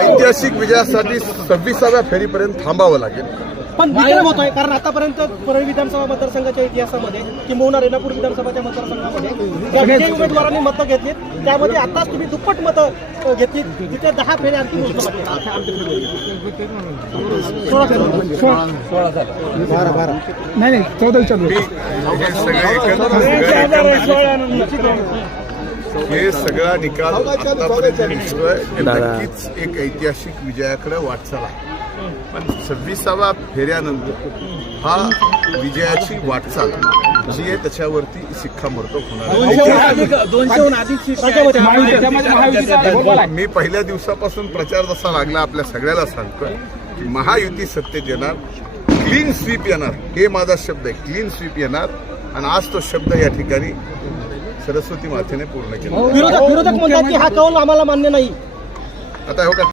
ऐतिहासिक विजयासाठी 26व्या फेरीपर्यंत थांबावं लागेल. पण विक्रम होतोय, कारण आतापर्यंत परळी विधानसभा मतदारसंघाच्या इतिहासामध्ये किंबहुना रेणापूर विधानसभाच्या मतदारसंघामध्ये ज्या विजयी उमेदवारांनी मतं घेतलीत त्यामध्ये आताच तुम्ही दुप्पट मतं घेतलीत. तिथे 10 फेऱ्या अंतिम होतो. नाही 14 चालू. हे सगळा निकाल आतापर्यंत दिसतोय नक्कीच एक ऐतिहासिक विजयाकडे वाटचाल आहे. पण 26व्या फेऱ्यानंतर हा विजयाची वाटचाल जी आहे त्याच्यावरती शिक्कामोर्तब होणार. मी पहिल्या दिवसापासून प्रचार जसा लागला आपल्या सगळ्याला सांगतोय की महायुती सत्तेत येणार, क्लीन स्वीप येणार. हे माझा शब्द आहे, क्लीन स्वीप येणार. आणि आज तो शब्द या ठिकाणी सरस्वती मातेने पूर्ण केला. विरोधक म्हणतात की हा कौल आम्हाला मान्य नाही. आता हो का